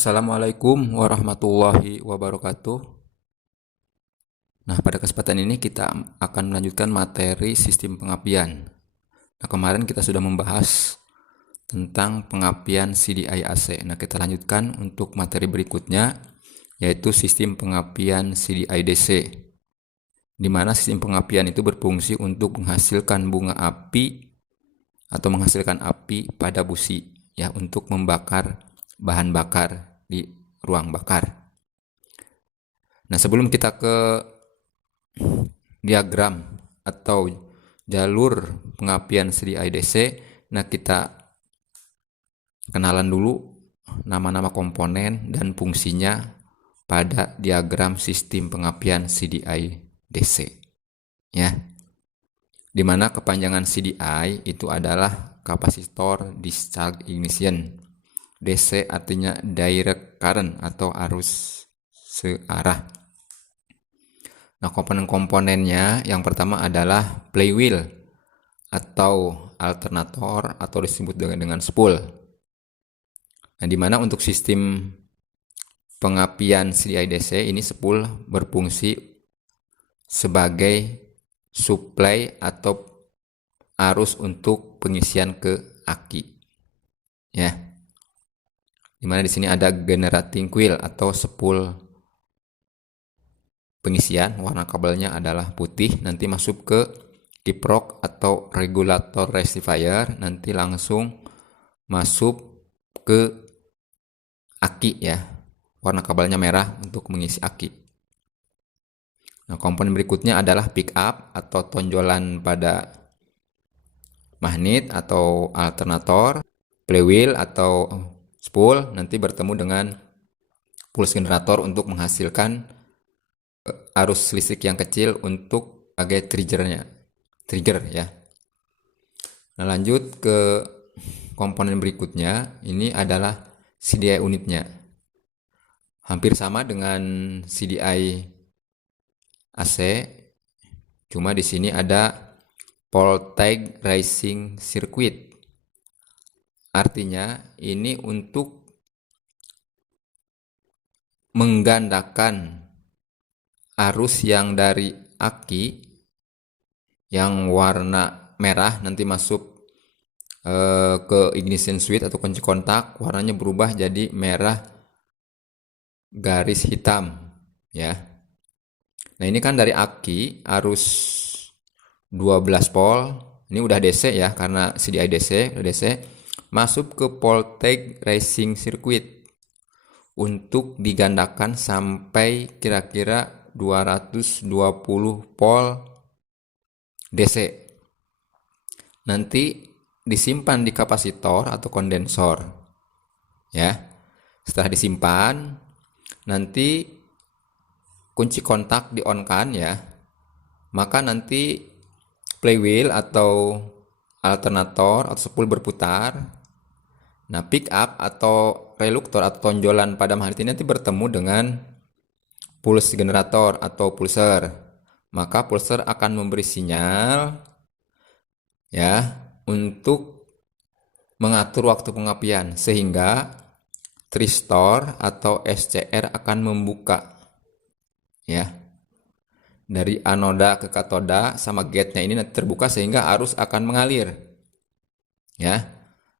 Assalamualaikum warahmatullahi wabarakatuh. Nah, pada kesempatan ini kita akan melanjutkan materi sistem pengapian. Nah, kemarin kita sudah membahas tentang pengapian CDI AC. Nah, kita lanjutkan untuk materi berikutnya, yaitu sistem pengapian CDI DC, di mana sistem pengapian itu berfungsi untuk menghasilkan bunga api atau menghasilkan api pada busi, ya, untuk membakar bahan bakar di ruang bakar. Nah, sebelum kita ke diagram atau jalur pengapian CDI DC, nah kita kenalan dulu nama-nama komponen dan fungsinya pada diagram sistem pengapian CDI DC, ya. Dimana kepanjangan CDI itu adalah kapasitor discharge ignition. DC artinya direct current atau arus searah. Nah, komponen-komponennya yang pertama adalah flywheel atau alternator atau disebut dengan spool. Nah, dimana untuk sistem pengapian CDI DC ini spool berfungsi sebagai supply atau arus untuk pengisian ke aki, ya. Dimana di sini ada generating coil atau spool pengisian, warna kabelnya adalah putih, nanti masuk ke kiprok atau regulator rectifier, nanti langsung masuk ke aki, ya. Warna kabelnya merah untuk mengisi aki. Nah, komponen berikutnya adalah pick up atau tonjolan pada magnet atau alternator, flywheel atau spool nanti bertemu dengan pulse generator untuk menghasilkan arus listrik yang kecil untuk sebagai trigger, ya. Nah, lanjut ke komponen berikutnya, ini adalah CDI unitnya. Hampir sama dengan CDI AC, cuma di sini ada voltage rising circuit. Artinya ini untuk menggandakan arus yang dari aki yang warna merah nanti masuk ke ignition switch atau kunci kontak, warnanya berubah jadi merah garis hitam, ya. Nah, ini kan dari aki arus 12 volt, ini udah DC, ya, karena CDI DC udah DC, masuk ke voltage rising circuit untuk digandakan sampai kira-kira 220 volt DC. Nanti disimpan di kapasitor atau kondensor, ya. Setelah disimpan, nanti kunci kontak di on kan, ya. Maka nanti flywheel atau alternator atau spool berputar. Nah, pick up atau reluktor atau tonjolan pada magnet ini nanti bertemu dengan pulse generator atau pulser. Maka pulser akan memberi sinyal, ya, untuk mengatur waktu pengapian, sehingga tristor atau SCR akan membuka, ya. Dari anoda ke katoda sama gate-nya ini nanti terbuka sehingga arus akan mengalir, ya.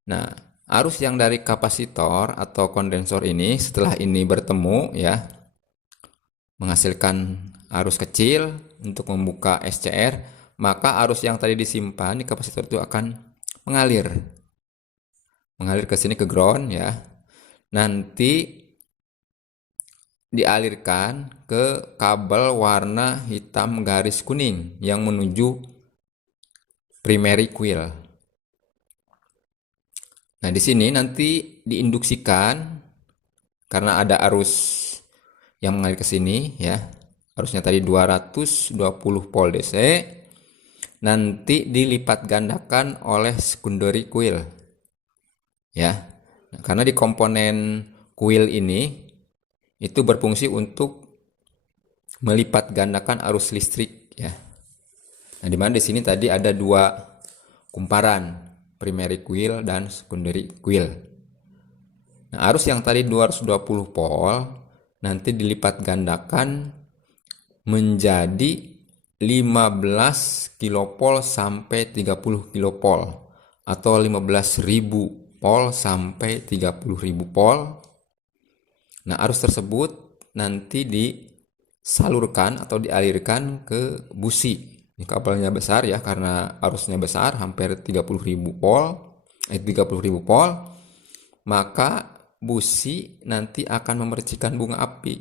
Nah, arus yang dari kapasitor atau kondensor ini setelah ini bertemu, ya, menghasilkan arus kecil untuk membuka SCR, maka arus yang tadi disimpan di kapasitor itu akan mengalir ke sini ke ground, ya. Nanti dialirkan ke kabel warna hitam garis kuning yang menuju primary coil. Nah, di sini nanti diinduksikan karena ada arus yang mengalir ke sini, ya. Arusnya tadi 220 volt DC. Nanti dilipat gandakan oleh secondary coil, ya. Nah, karena di komponen coil ini itu berfungsi untuk melipat gandakan arus listrik, ya. Nah, dimana di sini tadi ada dua kumparan, primary coil dan secondary coil. Nah, arus yang tadi 220 volt nanti dilipat gandakan menjadi 15 kilopol sampai 30 kilopol atau 15.000 volt sampai 30.000 volt. Nah, arus tersebut nanti disalurkan atau dialirkan ke busi. Ini kabelnya besar ya, karena arusnya besar, hampir 30.000 volt, 30.000 volt, maka busi nanti akan memercikan bunga api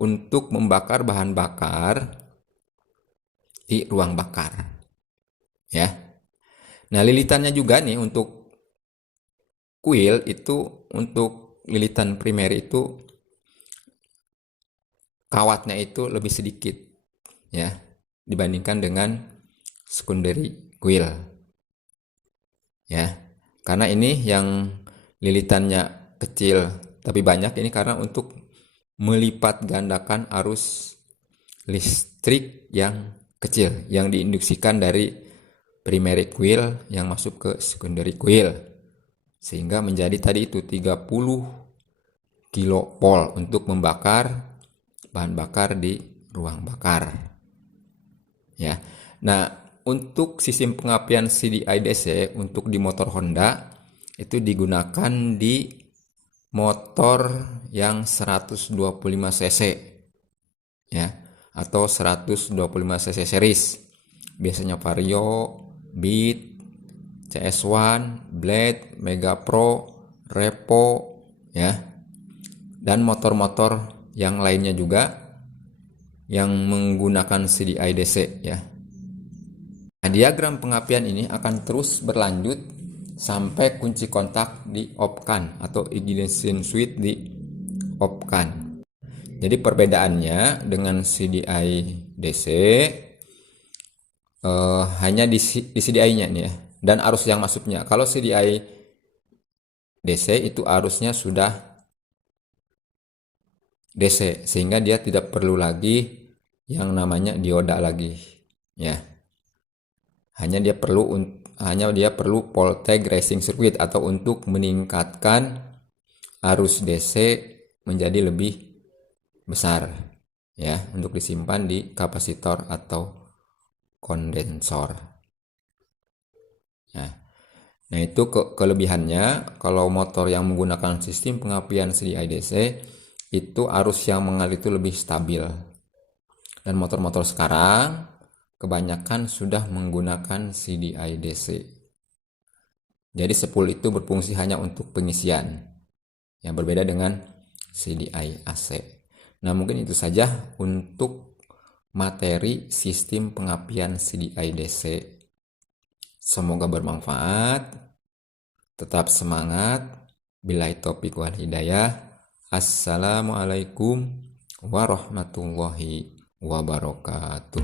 untuk membakar bahan bakar di ruang bakar. Ya. Nah, lilitannya juga nih untuk kuil itu, untuk lilitan primer itu kawatnya itu lebih sedikit ya dibandingkan dengan secondary coil ya, karena ini yang lilitannya kecil tapi banyak, ini karena untuk melipat gandakan arus listrik yang kecil yang diinduksikan dari primary coil yang masuk ke secondary coil, sehingga menjadi tadi itu 30 kilopol untuk membakar bahan bakar di ruang bakar ya. Nah, untuk sistem pengapian CDI DC untuk di motor Honda itu digunakan di motor yang 125 cc ya, atau 125 cc series, biasanya Vario, Beat, CS1, Blade, Mega Pro, Repo ya, dan motor-motor yang lainnya juga yang menggunakan CDI DC ya. Nah, diagram pengapian ini akan terus berlanjut sampai kunci kontak di off-kan atau ignition switch di off-kan. Jadi perbedaannya dengan CDI DC hanya di CDI-nya nih ya, dan arus yang masuknya. Kalau CDI DC itu arusnya sudah DC, sehingga dia tidak perlu lagi yang namanya dioda lagi ya. Hanya dia perlu voltage racing circuit atau untuk meningkatkan arus DC menjadi lebih besar ya, untuk disimpan di kapasitor atau kondensor ya. Nah, itu kelebihannya kalau motor yang menggunakan sistem pengapian CDI DC itu arus yang mengalir itu lebih stabil, dan motor-motor sekarang kebanyakan sudah menggunakan CDI DC. Jadi spool itu berfungsi hanya untuk pengisian, yang berbeda dengan CDI AC. Nah, mungkin itu saja untuk materi sistem pengapian CDI DC. Semoga bermanfaat. Tetap semangat. Billahi taufiq wal hidayah. Assalamualaikum warahmatullahi wabarakatuh.